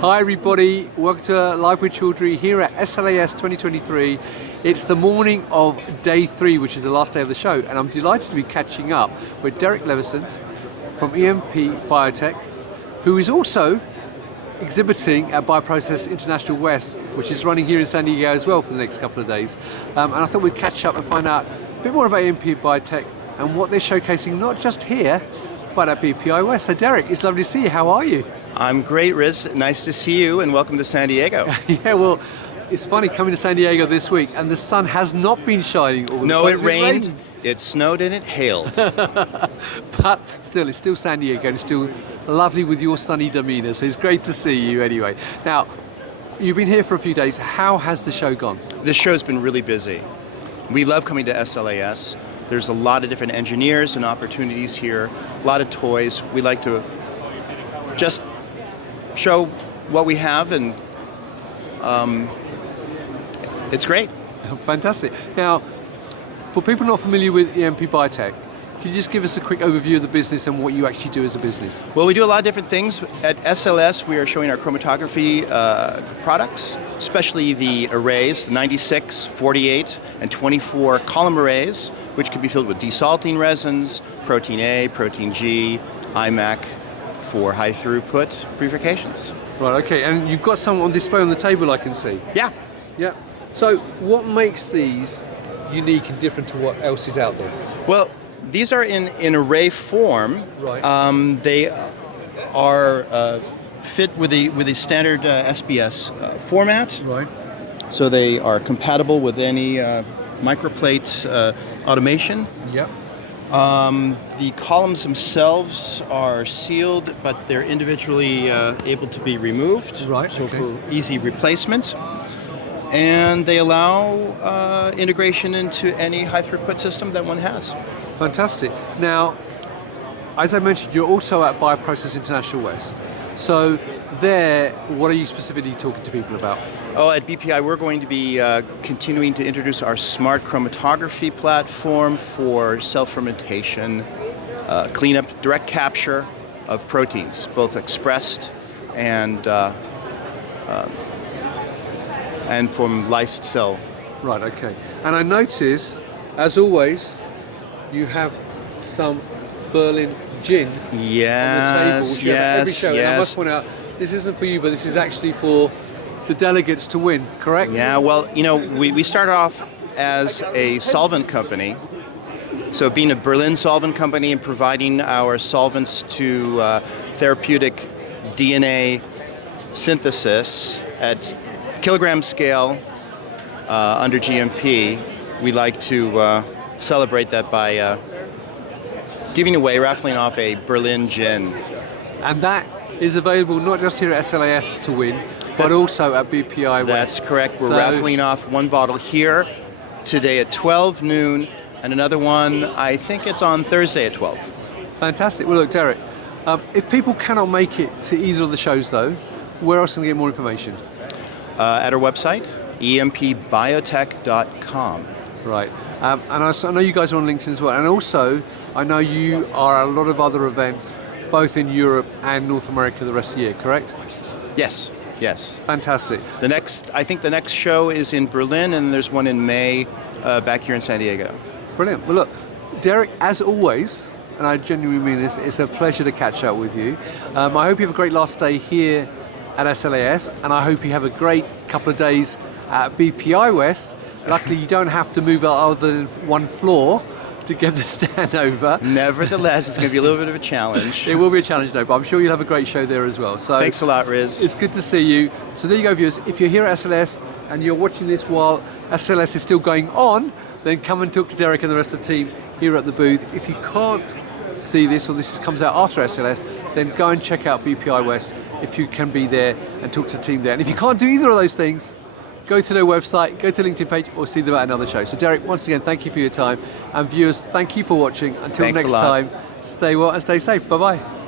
Hi everybody, welcome to Live with Chaudhry here at SLAS 2023. It's the morning of day 3, which is the last day of the show, and I'm delighted to be catching up with Derek Levison from emp Biotech, who is also exhibiting at Bioprocess International West, which is running here in San Diego as well for the next couple of days. And I thought we'd catch up and find out a bit more about emp Biotech and what they're showcasing, not just here, but at BPI West. So Derek, it's lovely to see you. How are you? I'm great, Riz. Nice to see you, and welcome to San Diego. Yeah, well, it's funny coming to San Diego this week, and the sun has not been shining all the time. No, it rained, it snowed, and it hailed. But still, it's still San Diego, and it's still lovely with your sunny demeanor, so it's great to see you anyway. Now, you've been here for a few days. How has the show gone? This show's been really busy. We love coming to SLAS. There's a lot of different engineers and opportunities here, a lot of toys. We like to just show what we have, and it's great. Fantastic. Now, for people not familiar with emp Biotech, can you just give us a quick overview of the business and what you actually do as a business? Well, we do a lot of different things. At SLS, we are showing our chromatography products, especially the arrays, the 96, 48, and 24 column arrays, which can be filled with desalting resins, protein A, protein G, IMAC, for high throughput purifications. Right, okay, and you've got some on display on the table, I can see. Yeah. Yeah. So what makes these unique and different to what else is out there? Well, these are in array form. Right. They are fit with the standard SBS format. Right. So they are compatible with any microplate automation. Yep. The columns themselves are sealed, but they're individually able to be removed. Right. So okay. for easy replacement. And they allow integration into any high throughput system that one has. Fantastic. Now, as I mentioned, you're also at Bioprocess International West. So there, what are you specifically talking to people about? Oh, at BPI, we're going to be continuing to introduce our Smart Chromatography Platform for cell fermentation, cleanup, direct capture of proteins, both expressed and from lysed cell. Right, okay. And I notice, as always, you have some Berlin gin on the table, which you have at every show. And I must point out, this isn't for you, but this is actually for the delegates to win, correct? Yeah, well, you know, we started off as a solvent company. So being a Berlin solvent company and providing our solvents to therapeutic DNA synthesis at kilogram scale under GMP, we like to celebrate that by raffling off a Berlin gin. And that is available not just here at SLAS to win, but also at BPI West. That's correct. We're raffling off one bottle here today at 12 noon, and another one, I think it's on Thursday at 12. Fantastic. Well, look, Derek, if people cannot make it to either of the shows, though, where else can they get more information? At our website, empbiotech.com. Right. And I know you guys are on LinkedIn as well. And also, I know you are at a lot of other events, both in Europe and North America the rest of the year, correct? Yes. Yes. Fantastic. I think the next show is in Berlin, and there's one in May back here in San Diego. Brilliant. Well, look, Derek, as always, and I genuinely mean this, it's a pleasure to catch up with you. I hope you have a great last day here at SLAS, and I hope you have a great couple of days at BPI West. Luckily, you don't have to move other than one floor to get the stand over. Nevertheless, it's going to be a little bit of a challenge. It will be a challenge, though, but I'm sure you'll have a great show there as well. So thanks a lot, Riz. It's good to see you. So there you go, viewers. If you're here at SLS and you're watching this while SLS is still going on, then come and talk to Derek and the rest of the team here at the booth. If you can't see this, or this comes out after SLS, then go and check out BPI West if you can be there and talk to the team there. And if you can't do either of those things, go to their website, go to the LinkedIn page, or see them at another show. So Derek, once again, thank you for your time. And viewers, thank you for watching. Until next time, stay well and stay safe. Bye-bye.